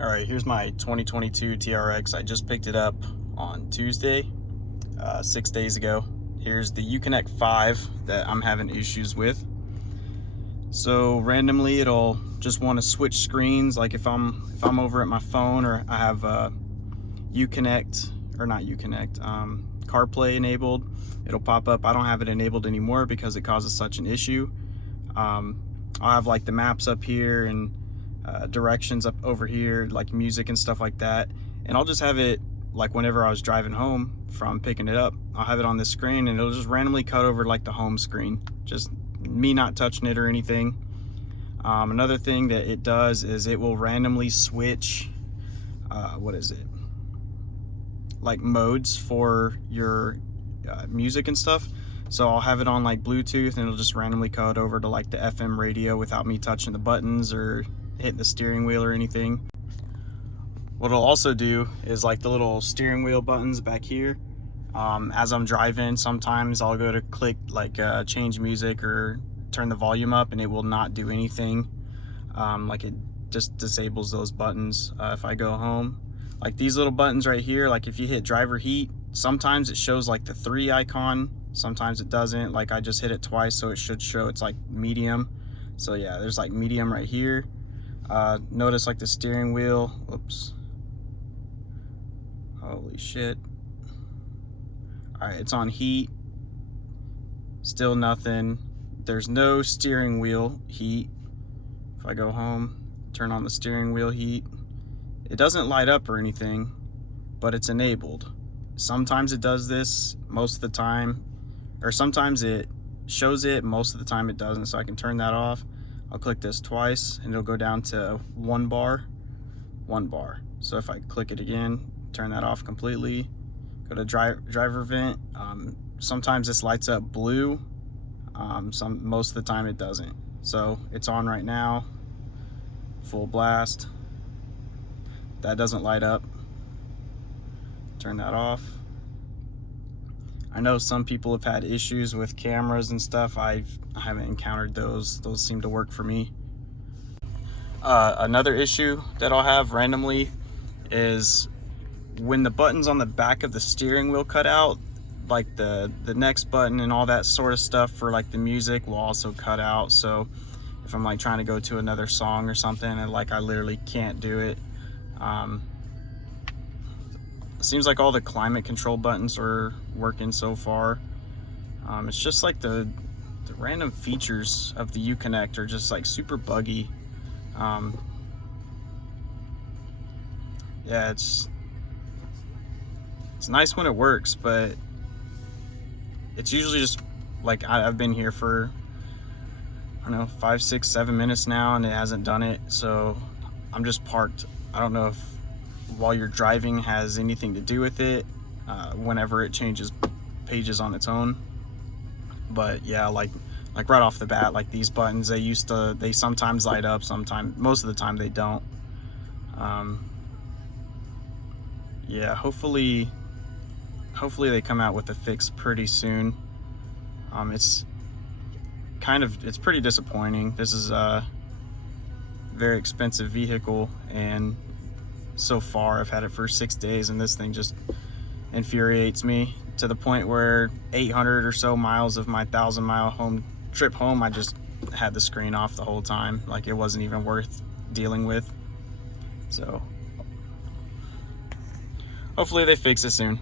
All right, here's my 2022 TRX. I just picked it up on Tuesday, 6 days ago. Here's the Uconnect5 that I'm having issues with. So randomly it'll just want to switch screens. Like if I'm over at my phone, or I have CarPlay enabled, it'll pop up. I don't have it enabled anymore because it causes such an issue. I'll have like the maps up here and directions up over here, like music and stuff like that, and I'll just have it like whenever I was driving home from picking it up, I'll have it on this screen and it'll just randomly cut over like the home screen, just me not touching it or anything. Another thing that it does is it will randomly switch like modes for your music and stuff. So I'll have it on like Bluetooth and it'll just randomly cut over to like the FM radio without me touching the buttons or hitting the steering wheel or anything. What it'll also do is like the little steering wheel buttons back here. As I'm driving, sometimes I'll go to click like change music or turn the volume up and it will not do anything. Like it just disables those buttons. If I go home, like these little buttons right here, like if you hit driver heat, sometimes it shows like the 3 icon, sometimes it doesn't. Like I just hit it twice, so it should show it's like medium. So yeah, there's like medium right here. Notice like the steering wheel, whoops, holy shit. All right, it's on heat, still nothing. There's no steering wheel heat. If I go home, turn on the steering wheel heat, it doesn't light up or anything, but it's enabled. Sometimes it does this, most of the time, or sometimes it shows it, most of the time it doesn't. So I can turn that off. I'll click this twice and it'll go down to 1 bar. So if I click it again, turn that off completely, go to driver vent. Sometimes this lights up blue, most of the time it doesn't. So it's on right now, full blast. That doesn't light up. Turn that off. I know some people have had issues with cameras and stuff. I haven't encountered those. Those seem to work for me. Another issue that I'll have randomly is when the buttons on the back of the steering wheel cut out, like the next button and all that sort of stuff for like the music will also cut out. So if I'm like trying to go to another song or something and like I literally can't do it. It seems like all the climate control buttons are working so far. It's just like the random features of the Uconnect are just like super buggy. Yeah, it's nice when it works, but it's usually just like I've been here for, I don't know, 5, 6, 7 minutes now and it hasn't done it. So I'm just parked. I don't know if while you're driving has anything to do with it, whenever it changes pages on its own. But yeah, like right off the bat, like these buttons, they sometimes light up, most of the time they don't. Yeah, hopefully they come out with a fix pretty soon. It's pretty disappointing. This is a very expensive vehicle, and so far I've had it for 6 days and this thing just infuriates me to the point where 800 or so miles of my 1,000-mile trip home, I just had the screen off the whole time. Like it wasn't even worth dealing with. So hopefully they fix it soon.